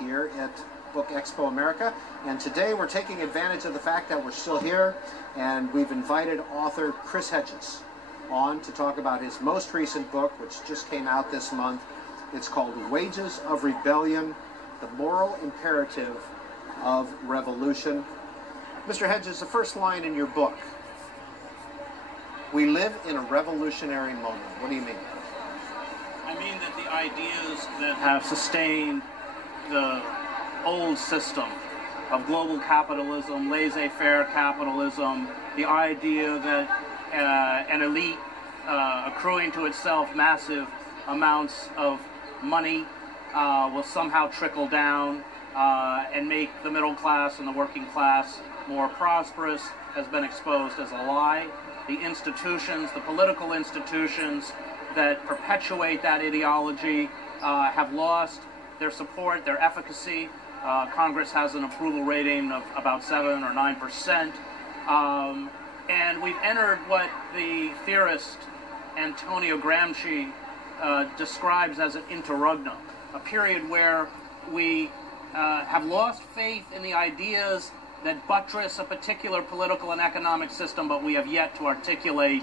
here at Book Expo America, and today we're taking advantage of the fact that we're still here, and we've invited author Chris Hedges on to talk about his most recent book, which just came out this month. It's called Wages of Rebellion, The Moral Imperative of Revolution. Mr. Hedges, the first line in your book, we live in a revolutionary moment. What do you mean? I mean that the ideas that have sustained the old system of global capitalism, laissez-faire capitalism, the idea that an elite accruing to itself massive amounts of money will somehow trickle down and make the middle class and the working class more prosperous has been exposed as a lie. The institutions, the political institutions that perpetuate that ideology have lost their support, their efficacy. Congress has an approval rating of about 7 or 9%. And we've entered what the theorist Antonio Gramsci describes as an interregnum, a period where we have lost faith in the ideas that buttress a particular political and economic system, but we have yet to articulate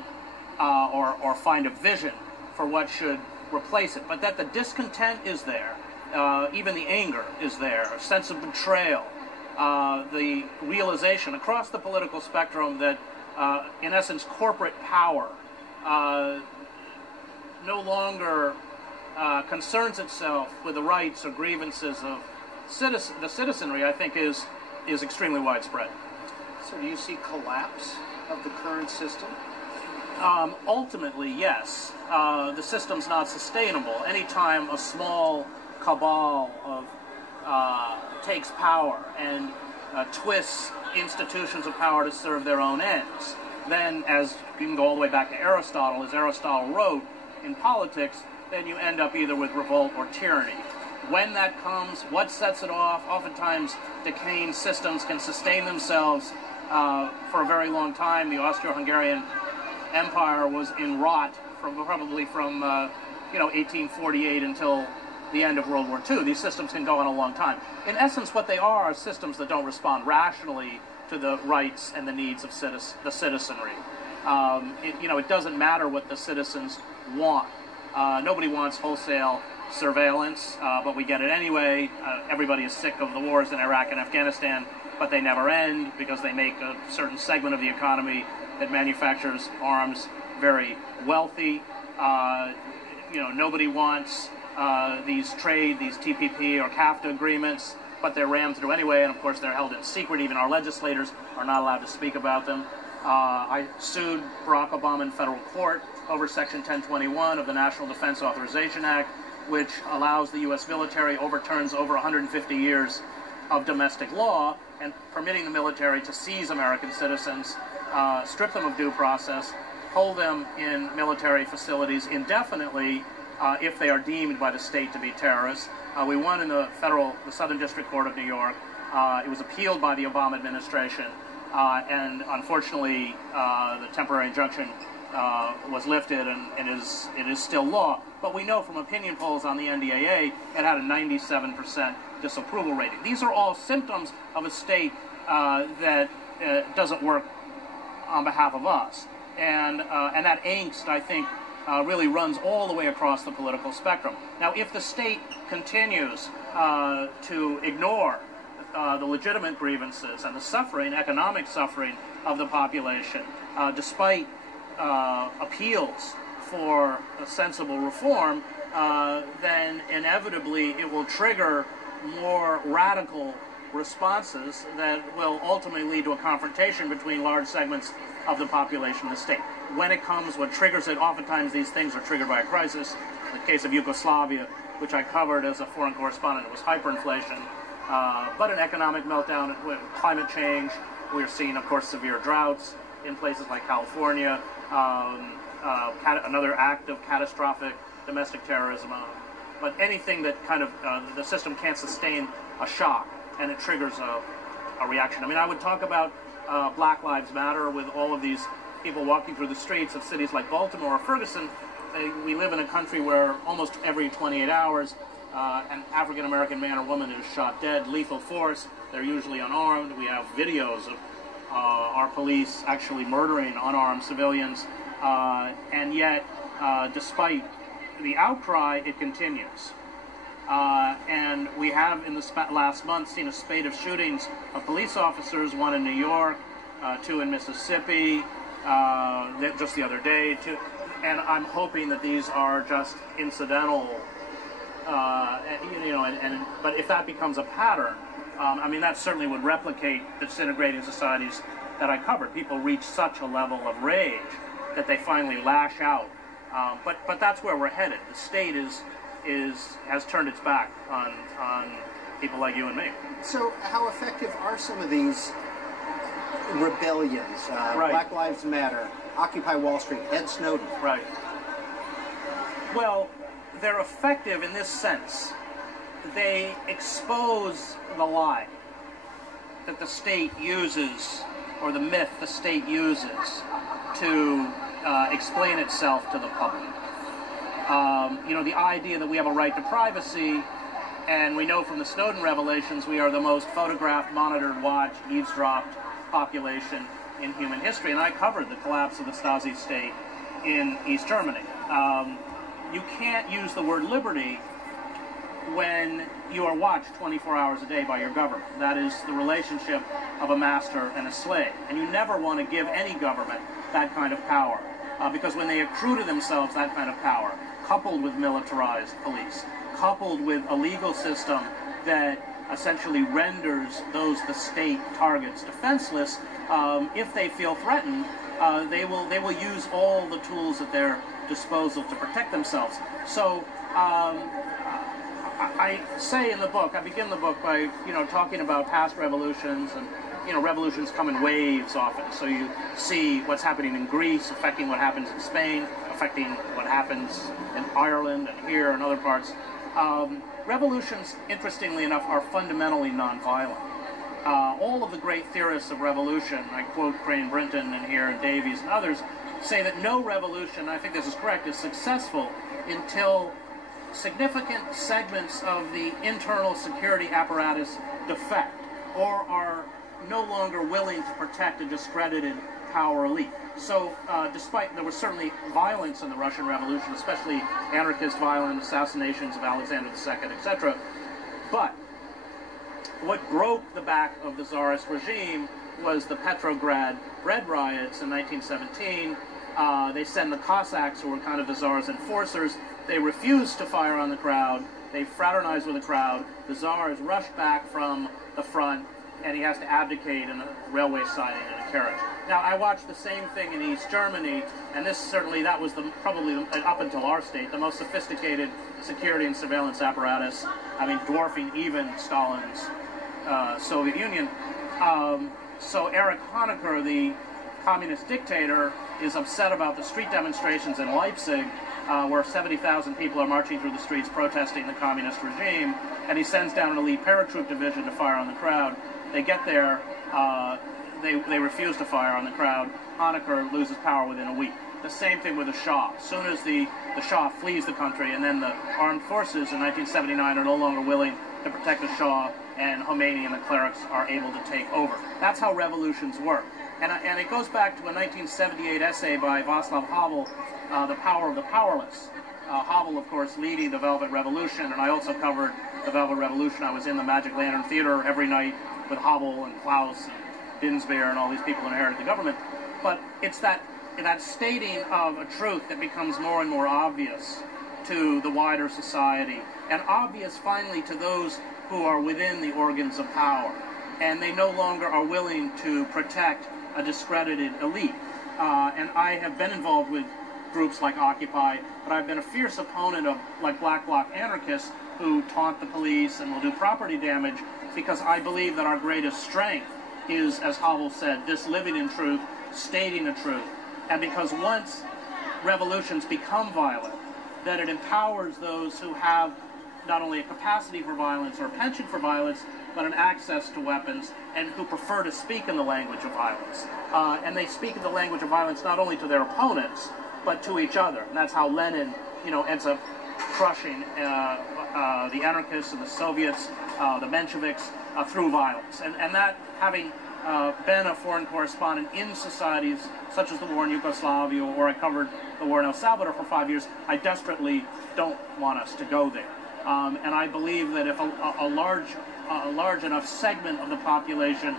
or find a vision for what should replace it. But that the discontent is there, even the anger is there, a sense of betrayal, the realization across the political spectrum that, in essence, corporate power no longer concerns itself with the rights or grievances of the citizenry, I think is extremely widespread. So do you see collapse of the current system? Ultimately, yes. The system's not sustainable. Anytime a small cabal takes power and twists institutions of power to serve their own ends, then, as you can go all the way back to Aristotle, as Aristotle wrote in Politics, then you end up either with revolt or tyranny. When that comes, what sets it off? Oftentimes, decaying systems can sustain themselves for a very long time. The Austro-Hungarian Empire was in rot probably from 1848 until the end of World War II. These systems can go on a long time. In essence, what they are systems that don't respond rationally to the rights and the needs of the citizenry. It doesn't matter what the citizens want. Nobody wants wholesale surveillance, but we get it anyway. Everybody is sick of the wars in Iraq and Afghanistan, but they never end because they make a certain segment of the economy that manufactures arms very wealthy. Nobody wants these TPP or CAFTA agreements, but they're rammed through anyway, and of course they're held in secret. Even our legislators are not allowed to speak about them. I sued Barack Obama in federal court over Section 1021 of the National Defense Authorization Act, which allows the U.S. military, overturns over 150 years of domestic law, and permitting the military to seize American citizens, strip them of due process, hold them in military facilities indefinitely if they are deemed by the state to be terrorists. We won in the Southern District Court of New York. It was appealed by the Obama administration, and unfortunately the temporary injunction was lifted, and it is still law. But we know from opinion polls on the NDAA, it had a 97% disapproval rating. These are all symptoms of a state that doesn't work on behalf of us. And that angst, I think, really runs all the way across the political spectrum. Now, if the state continues to ignore the legitimate grievances and the suffering, economic suffering of the population, despite appeals for a sensible reform, then inevitably it will trigger more radical responses that will ultimately lead to a confrontation between large segments of the population and the state. When it comes, what triggers it, oftentimes these things are triggered by a crisis. In the case of Yugoslavia, which I covered as a foreign correspondent, it was hyperinflation, but an economic meltdown with climate change. We're seeing, of course, severe droughts in places like California, another act of catastrophic domestic terrorism. But anything that kind of, the system can't sustain a shock, and it triggers a reaction. I mean, I would talk about Black Lives Matter with all of these people walking through the streets of cities like Baltimore or Ferguson. We live in a country where almost every 28 hours an African-American man or woman is shot dead, lethal force, they're usually unarmed. We have videos of our police actually murdering unarmed civilians, and yet, despite the outcry, it continues. And we have, in the last month, seen a spate of shootings of police officers, one in New York, 2 in Mississippi, just the other day, and I'm hoping that these are just incidental, but if that becomes a pattern, I mean, that certainly would replicate the disintegrating societies that I covered. People reach such a level of rage that they finally lash out. But that's where we're headed. The state has turned its back on people like you and me. So how effective are some of these rebellions? Right. Black Lives Matter, Occupy Wall Street, Ed Snowden. Right. Well, they're effective in this sense. They expose the lie that the state uses, or the myth the state uses, to explain itself to the public. The idea that we have a right to privacy, and we know from the Snowden revelations we are the most photographed, monitored, watched, eavesdropped population in human history. And I covered the collapse of the Stasi state in East Germany. You can't use the word liberty when you are watched 24 hours a day by your government. That is the relationship of a master and a slave. And you never want to give any government that kind of power, because when they accrue to themselves that kind of power, coupled with militarized police, coupled with a legal system that essentially renders those the state targets defenseless, if they feel threatened, they will use all the tools at their disposal to protect themselves. So I say in the book, I begin the book by talking about past revolutions, and revolutions come in waves often. So you see what's happening in Greece affecting what happens in Spain, affecting what happens in Ireland and here and other parts. Revolutions, interestingly enough, are fundamentally nonviolent. All of the great theorists of revolution, I quote Crane Brinton and here and Davies and others, say that no revolution, I think this is correct, is successful until significant segments of the internal security apparatus defect or are no longer willing to protect a discredited power elite. So despite there was certainly violence in the Russian Revolution, especially anarchist violence, assassinations of Alexander II, etc., but what broke the back of the Tsarist regime was the Petrograd bread riots in 1917. They send the Cossacks, who were kind of the Tsar's enforcers. They refused to fire on the crowd. They fraternized with the crowd. The Tsar is rushed back from the front, and he has to abdicate in a railway siding in a carriage. Now, I watched the same thing in East Germany, and that was probably, up until our state, the most sophisticated security and surveillance apparatus, dwarfing even Stalin's Soviet Union. So Erich Honecker, the communist dictator, is upset about the street demonstrations in Leipzig, where 70,000 people are marching through the streets protesting the communist regime, and he sends down an elite paratroop division to fire on the crowd. They get there, they refuse to fire on the crowd. Honecker loses power within a week. The same thing with the Shah. As soon as the Shah flees the country, and then the armed forces in 1979 are no longer willing to protect the Shah, and Khomeini and the clerics are able to take over. That's how revolutions work. And it goes back to a 1978 essay by Václav Havel, The Power of the Powerless. Havel, of course, leading the Velvet Revolution, and I also covered the Velvet Revolution. I was in the Magic Lantern Theater every night with Havel and Klaus and Dinsbeer and all these people who inherited the government. But it's that stating of a truth that becomes more and more obvious to the wider society, and obvious finally to those who are within the organs of power. And they no longer are willing to protect a discredited elite. And I have been involved with groups like Occupy, but I've been a fierce opponent of Black Bloc anarchists who taunt the police and will do property damage, because I believe that our greatest strength is, as Havel said, this living in truth, stating the truth. And because once revolutions become violent, that it empowers those who have not only a capacity for violence or a penchant for violence, but an access to weapons, and who prefer to speak in the language of violence. And they speak in the language of violence not only to their opponents, but to each other. And that's how Lenin, ends up crushing the anarchists and the Soviets, the Mensheviks, through violence. And that, having been a foreign correspondent in societies such as the war in Yugoslavia, or I covered the war in El Salvador for 5 years, I desperately don't want us to go there. And I believe that if a large enough segment of the population,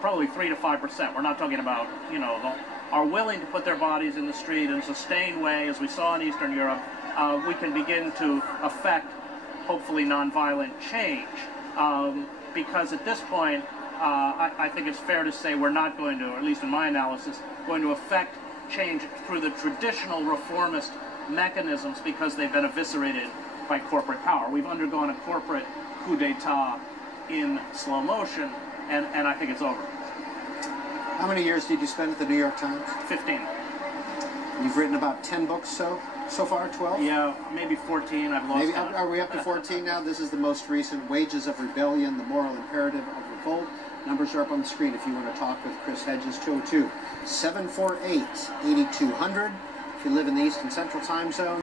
probably 3 to 5%, we're not talking about, you know, are willing to put their bodies in the street in a sustained way, as we saw in Eastern Europe, we can begin to affect, hopefully, nonviolent change. Because at this point, I think it's fair to say we're not going to, or at least in my analysis, going to affect change through the traditional reformist mechanisms because they've been eviscerated by corporate power. We've undergone a corporate coup d'etat in slow motion, and I think it's over. How many years did you spend at the New York Times? 15. You've written about 10 books so far, 12? Yeah, maybe 14. I've lost count. Are we up to 14 now? This is the most recent, Wages of Rebellion, the Moral Imperative of Revolt. Numbers are up on the screen if you want to talk with Chris Hedges, 202-748-8200. If you live in the Eastern Central Time Zone.